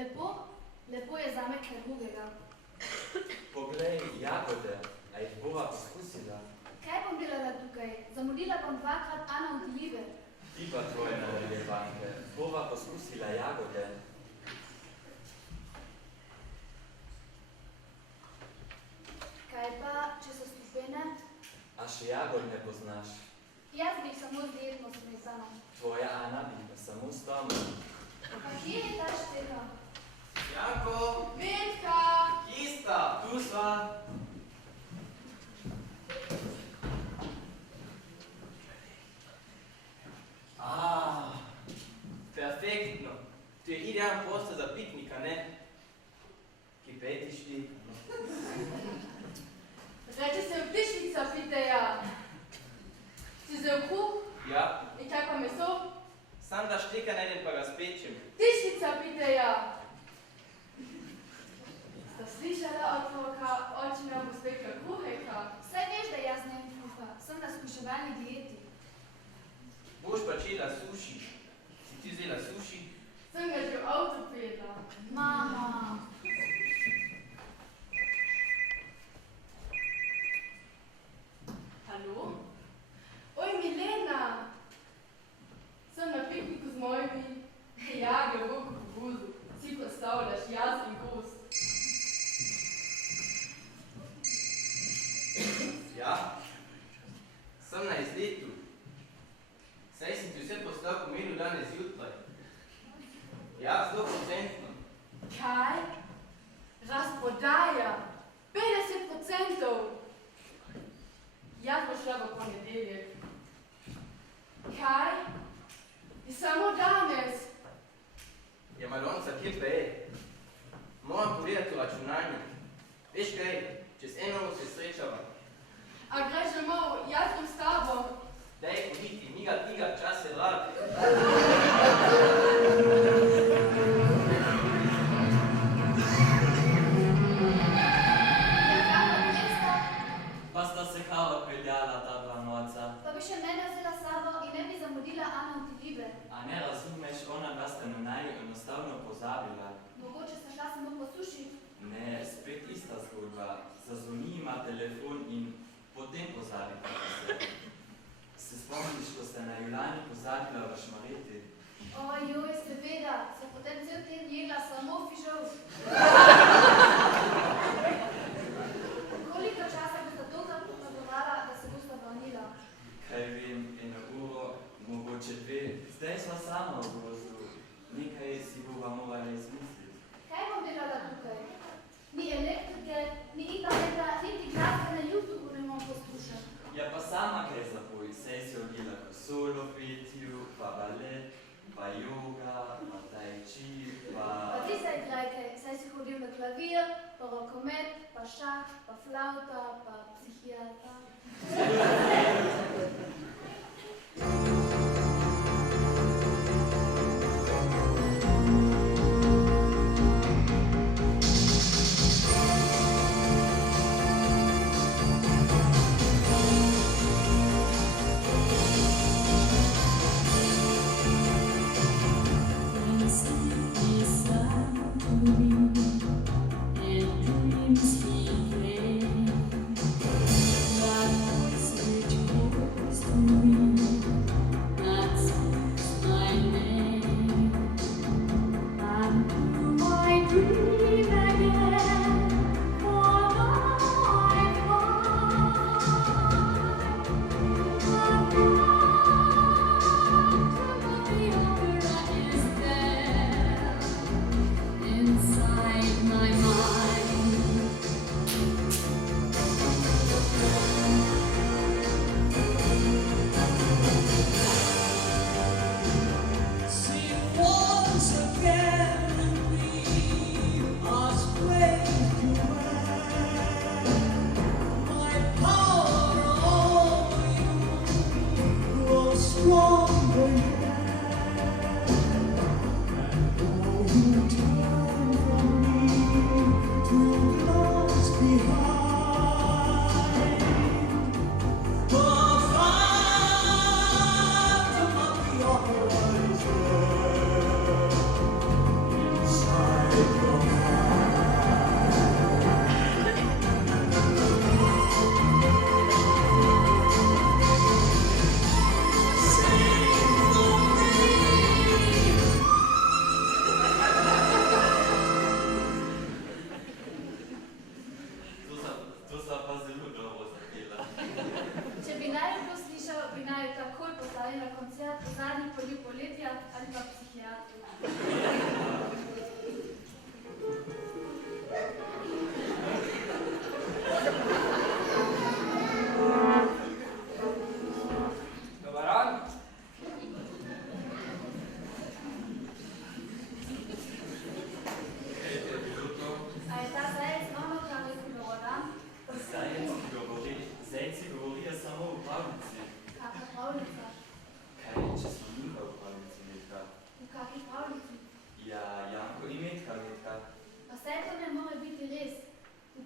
Lepo je zame kaj drugega. Poglej, jagode, a jih bova poskusila? Kaj bom delala tukaj? Zamudila bom 2-krat Ana od Libe. Ti pa tvoje nadaljevanke, bova poskusila jagode. Kaj pa, če so strupene? A še jagod ne poznaš? Jaz bi jih samo z dietno smetano. Tvoja Ana bi pa samo s tomom. Pa kje je ta šteka? Janko! Betka! Kje sta? Tu sva. Perfektno. To je idealen prostor za piknik, a ne? Ki petiš ti? Reče se vtišnica, Piteja. Si vzel kuh? Ja. In kaj pa meso? Sam da šteka najdem pa ga spečem. Tišnica, Piteja. Sta slišala od tvojega očina bo spekla kuhajka? Saj veš, da jaz ne kuha. Sem na skuševalni dieti. Boš pa čela suši. Si ti vzela suši? Sem ga že v avtu pojedla. Mama! Halo? Oj, Milena! Sem na pikniku z mojimi. Ja, globoko po guzu. Si predstavljaš, jaz in gost. Ja. Sem na izletu. Saj sem ti vse postal pomenil danes zjutraj. Ja, 100%. Kaj? Razprodaja! 50%! Jaz bo šla v ponedeljek. Kaj? In samo danes? Ja, Malonca, kje pa je? Moram pogledati v računalnik. Veš kaj, čez eno uro se srečava. A greš domov, jaz bom s tabo. Daj hoditi, mi ga tega čas je rad. Pa sta se kava peljala ta dva noca. Pa bi še mene vzela s sabo in ne bi zamudila Ana od Libe. A ne razumeš, ona dva sta na naju enostavno pozabila. Mogoče sta šla samo po suši. Ne, spet ista zgodba. Zazvoni ima telefon in potem pozabita se. Se spomniš, ko ste na Juliani pozabila v Šmareti? Ojoj, seveda, sem potem cel teden jedla samo fižol. Koliko časa bosta tokrat potrebovala, da se bosta vrnila? Kaj vem, 1 uro, mogoče 2. Zdaj sva sama v gozdu. Nekaj si bova morala izmisliti. Kaj bom delala tukaj? Ni elektrike, ni interneta, niti glasbe na YouTubeu ne bom poslušati. Ja pa sama kaj zapoj, saj si odjela k solo petju, pa balet, pa yoga, pa tai chi, Pa pa... ti se igrajke, saj si hodil na klavir, pa rokomet, pa šah, pa flauta, pa psihiatra. Inside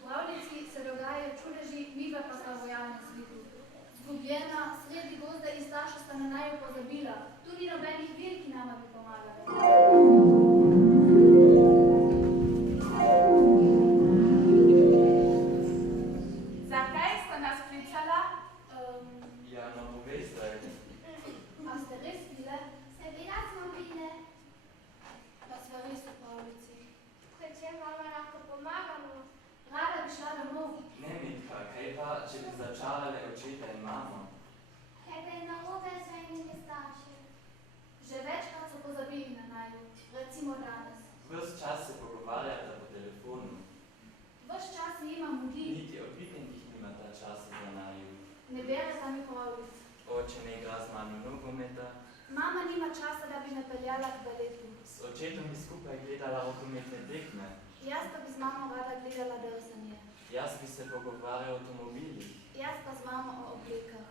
pravljici se dogajajo čudeži, midva pa sta v javnem svitu. Zgubljena, sredi gozda in starša sta na naju pozabila. Tu ni nobenih vir, ki nama bi pomagali. Zakaj sta nas klicala? Ja, no povej zdaj. A ste res bile? Seveda smo bile. Pa sva res v pravljici. Pri čem vam lahko pomagamo? Rada bi šla domov. Ne, Mitka, kaj pa, če bi začarale očeta in mamo? Kaj pa je narobe z svojimi starši? Že večkrat so pozabili na naju, recimo danes. Ves čas se pogovarjata po telefonu. Ves čas jima mudi, Niti ob vikendih nimata časa za naju. ne bereta mi pravljic. Oče ne igra z mano nogometa. Mama nima časa, da bi me peljala k baletu. S očetom bi skupaj gledala rokometne tekme. Jaz pa bi z mamo rada gledala drsanje. Jaz bi se pogovarjal o avtomobilih. Jaz pa z mamo o oblekah.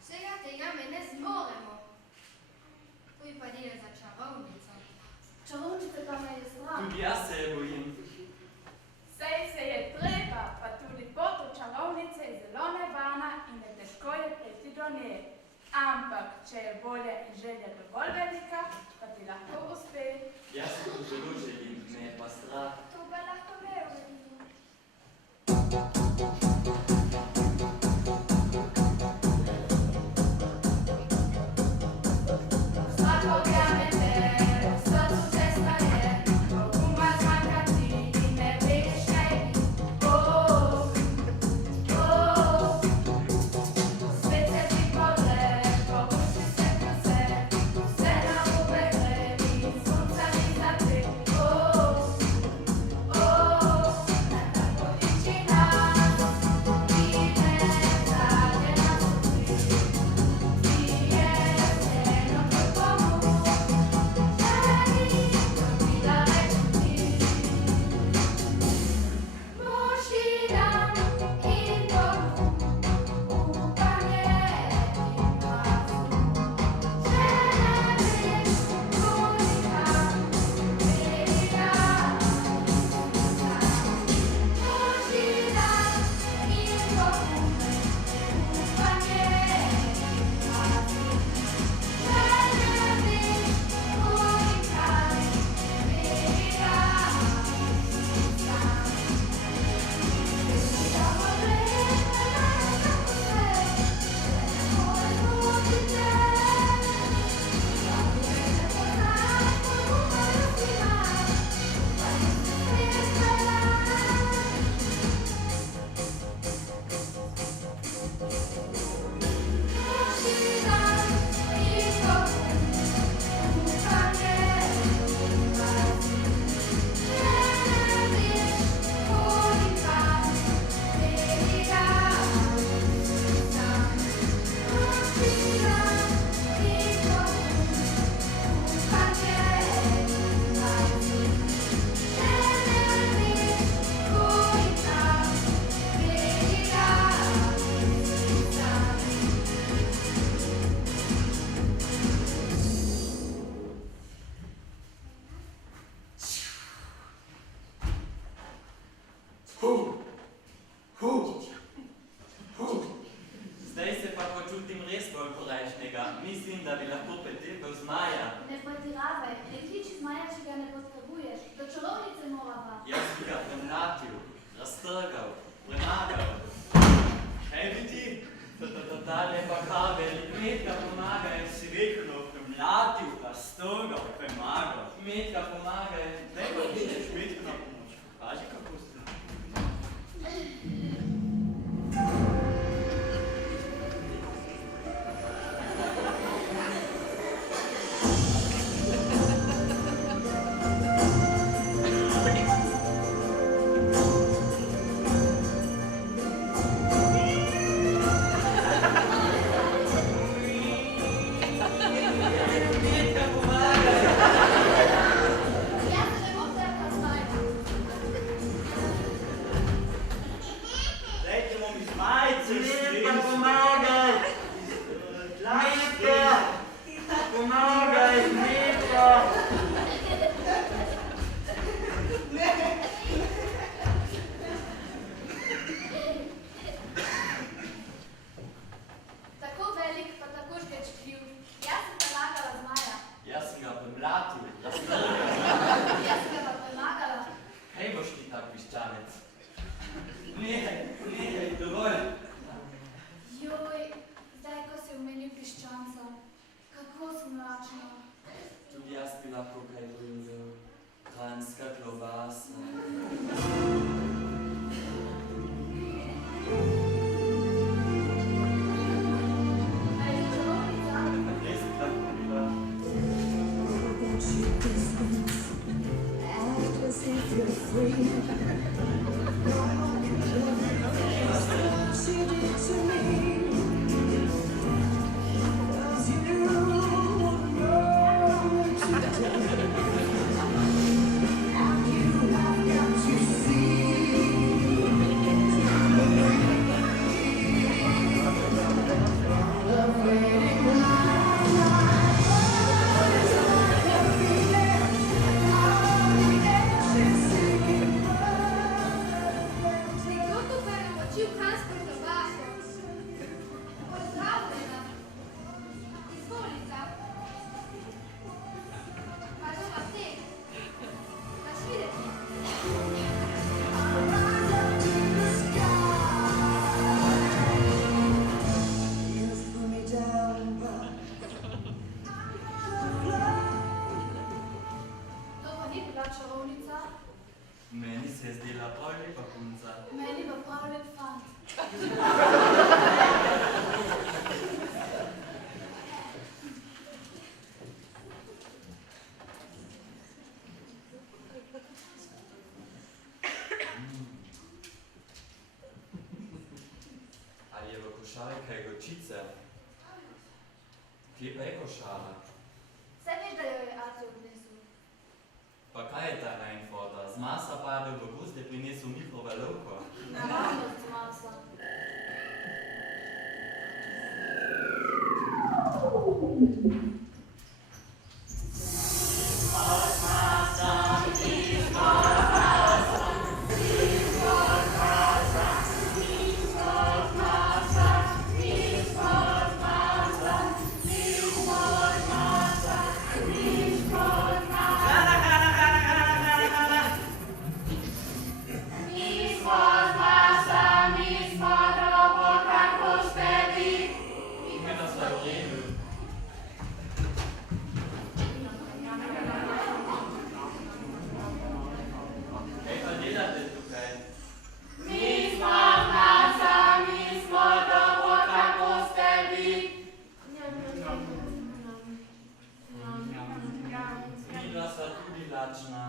Vsega tega me ne zmoremo. Tuj pa dela za čarovnico. Čarovnice pa me je strah. Tudi jaz se je bojim. Sej se je treba, pa tudi pot v čarovnice je zelo nevarna in ne težko je priti do nje. Ampak, če je volja in želja dovolj velika, pa ti lahko uspe. Jaz si to zelo želim, me je pa strah. To pa lahko me uredimo. Vsako objavite, v srcu cesta je, poguma zmanjka ti in ne veš kaj bi. Svet se ti podre, poguši se ti vse, vse narobe gre in sonca ni znati. Na tako tiči nas, ki ne zade nas oči, ki je vseeno tvoj pomoč, želi, da rečem ti. Moši dan in pogum, upanje in razum, če ne veš, konika, velika resnica. Moši dan in pogum, upanje in razum, če ne veš, konika, velika resnica. Zdaj se pa počutim res bolj korajšnega. Mislim, da bi lahko pretepel zmaja. Ne pretiravaj, ne kliči zmaja, če ga ne potrebuješ. Do čarovnice morava. Jaz bi ga premlatil, raztrgal, premagal. Hej, bi ti? Tale pa kabel, Metka pomagaj, si rekel, premlatil, raztrgal, premagal. Metka pomagaj, daj pa vidiš Metko na pomoč. Pokaži, kako ste. Jaz se ne bom tepla z piščanca, kako smračno. Tudi jaz bi lahko kaj drugega. Kranjska klobasa. A je čarovnica? Res bi lahko bila. Nekdo tukaj namočil kranjsko klobaso. Pozdravljena. Izvolite. Pa dobar tek. Daš videti. To pa ni bila čarovnica, Meni se je zdela prav lepa punca. meni pa prav lep fant. Ali je v košari kaj gočice? Kje pa je košara? Saj veš, da jo je ati odnesel. Pa kaj je ta rajnfoda? Z masa padel v gozd, da je prinesel mikrovalovko. Naravnost masa. Imena so v redu. Kaj pa delate tukaj? Midva sva tudi lačna.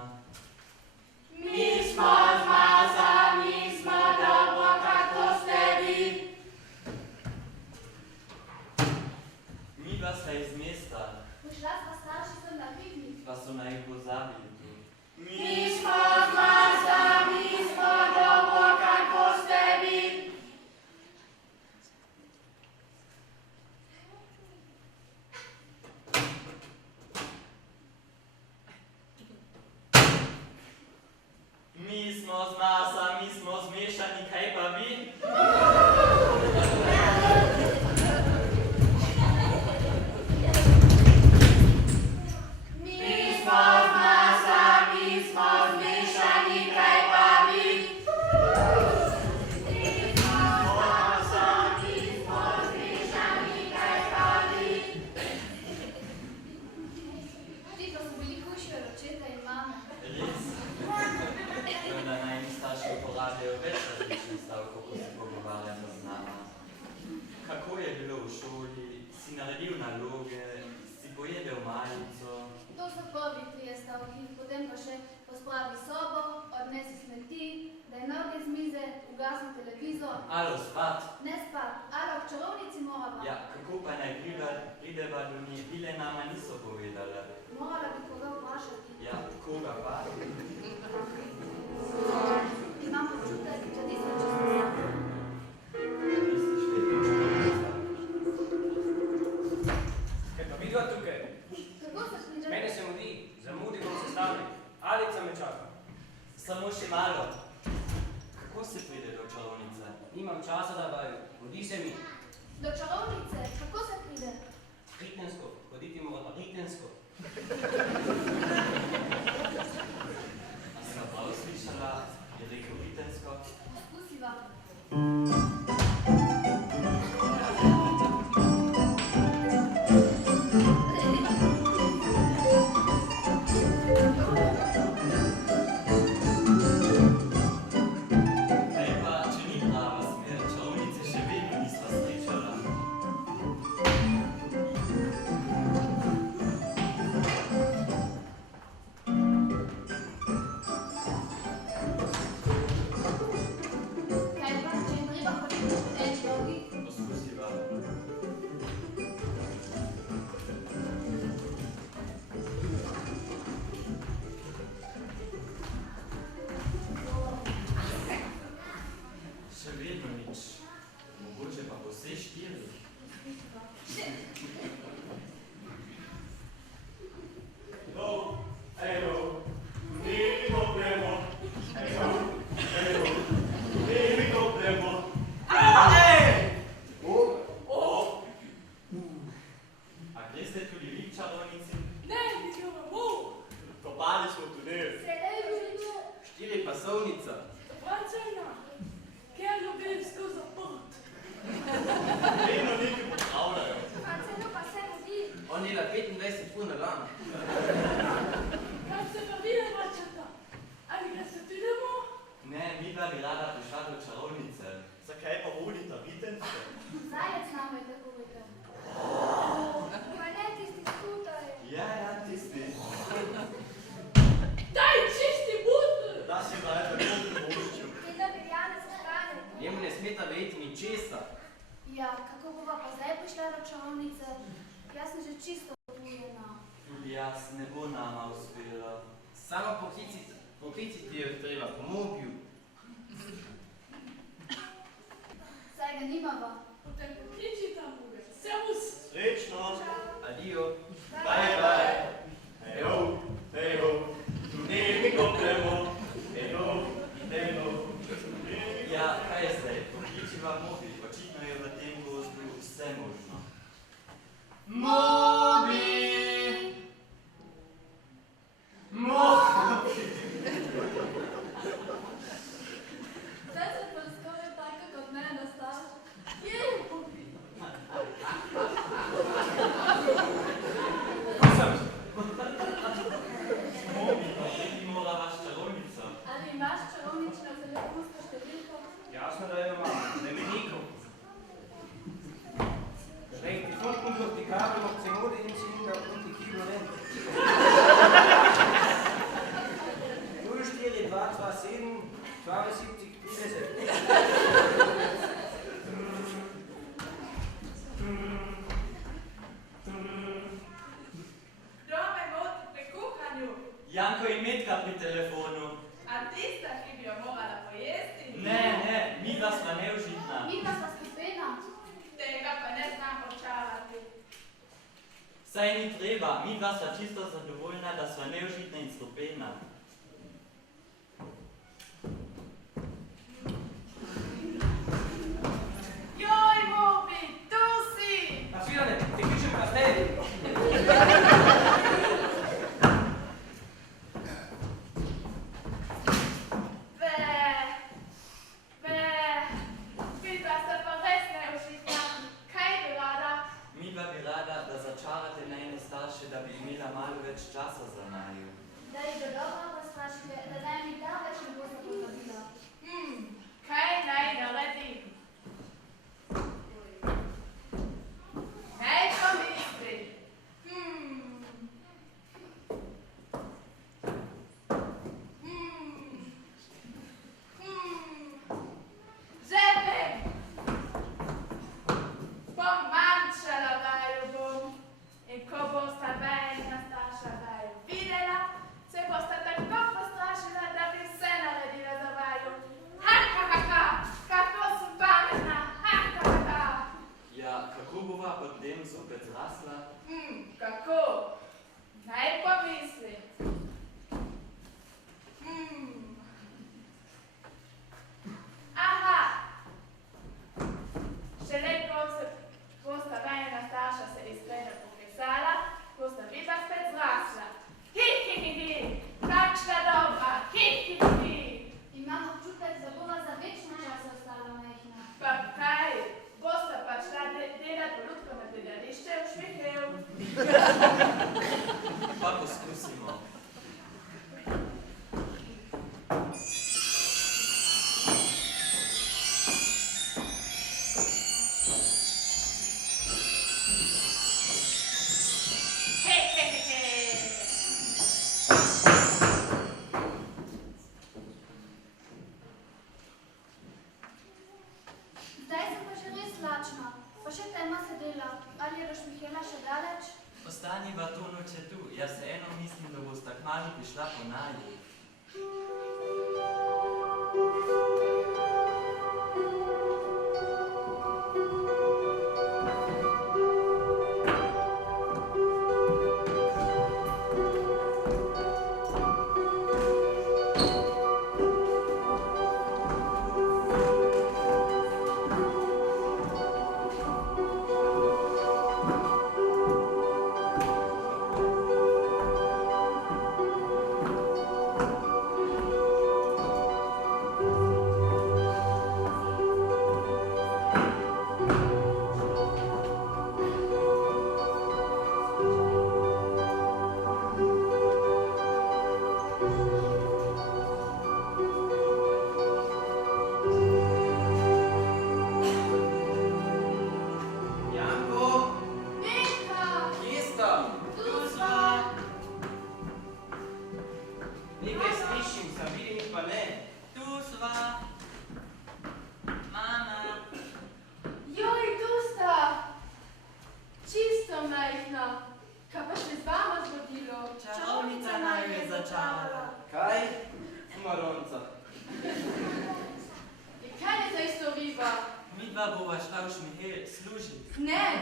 Midva sta iz mesta, Prišla sva starši sem na piknik. pa so naj jih pozabili tu. Mi smo z masa, mi smo zmešani, kaj pa vi? Ti pa so bili hujši od očeta in mame. Res? Da najni starši uporabljajo več različnih stavkov, ko se pogovarjamo z nama. Kako je bilo v šoli? Si naredil naloge? Si pojedel malico? To so prvi trije stavki, potem pa še pospravi sobo, odnesi smeti, daj noge z mize, ugasni televizor. Alo, spat? Ne spat, alo, k čarovnici morava. Ja, kako pa naj prideva do nje? Bile nama niso povedale. Morala bi koga vprašati. Ja, koga pa? Imam občutek, da nisem čisto sama. Misliš, da je to čarovnica? Kaj pa vidva tukaj? Kako se pride? Mene se mudi, zamudi bom sestanek. Alica me čaka. Samo še malo. Kako se pride do čarovnice? Nimam časa da vaju, mudi se mi. Do čarovnice, kako se pride? Ritensko, hoditi mora pa ritensko. A sem prav slišala, je rekel ritensko? Poskusiva. čarovnici? Ne, vidimo, mu. Kopali smo tudi. Štiri pasovnica. Vrcajna, kjer ljubimsko zaprt. Vedno nekaj popravljajo. On dela 25 ur na dan. Kaj se pa vide, vrčata? Ali ga se vidimo? Ne, midva bi rada prišla do čarovnice. Zakaj pa volita vitence? Zajec nama je tako rekel. Ja, tisti. Daj, čisti butl! Da si zdaj tako privoščil. Njemu ne smeta verjeti ničesa. Ja, kako bova pa zdaj prišla do čarovnice? Jaz sem že čisto utujena. Tudi jaz, ne bo nama uspela. Samo pokliciti jo treba po mobiju. Saj ga nimava. Potem pokliči tam ure. Servus! Srečno. Adijo. Bye, bye. Hejo, hejo. Tu ne koplemo. Hejo, hejo. Ja, kaj je zdaj? Pokličiva mobil. Očitno je v tem gozdu vse možno. Mobi! Mobi! Zdaj se pa skoraj tako kot mene stav. Mobi, ti mora vaš čarovnica. Ali imaš čarovnično telefonsko številko? Jasno, da jo imam. Da mi nikov. Zdaj, ti funktum vertikabel ob cemode in cilinda und die Kilo Lent. 04 227 72 30. Kdo me moti pri kuhanju? Janko in Metka pri telefonu. A tista, ki bi jo morala pojesti? Ne, midva sva neužitna. Midva sva skupina. Tega pa ne znam počavati. Saj ni treba, midva sva čisto zadovoljna, da sva neužitna in stopena. Joj, Mobi, tu si! Pa Filane, te kličem kasneje. Vidva sta pa res neužitna. Kaj bi rada? Midva bi rada, da začarate najne starše, da bi imela malo več časa za naju. Da je do dobro postrašite, da naj mi da več ne bo zapozabila. Kaj naj naredim? Naj pomislim. Že vem. Pomanjšala vaju bom. In ko bosta vajina starša vaju videla, se bosta tako postrašila, da bi vse naredila za vaju. Kako sem pametna, Ja, kako bova potem zopet zrasla? Kako? Naj pomislim. Aha! Šele ko se bosta vajina starša se iskreno pokresala, bosta vidva spet zrasla. Takšna dobra, Imam občutek, da bova za večno časa ostala majhna. Pa kaj? Bosta pa šla delat v lutko na gledališče v Šmihelj. Pa poskusimo. Zdaj sem pa že res lačna. Pa še tema se dela. Ali je do Šmihela še daleč? Ostaniva to noče tu. Jaz eno mislim, da bosta kmalu prišla po naju.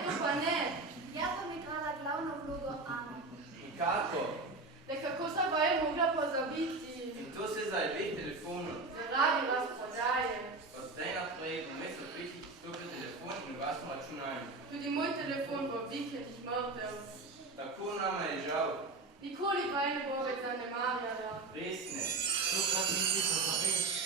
to pa ne. Ja bom igrala glavno vlogo Ana. In kako? Le kako se pa je mogla pozabiti? In to se za dveh telefonov. Zaradi razprodaje. Od zdaj naprej bom jaz odpreti stopil telefon in vas računalnik. Tudi moj telefon bo vikendih mrtev. Tako nama je žal. Nikoli pa je ne bo več zanemarjala. Res ne. Tokrat misliš, da pa veš.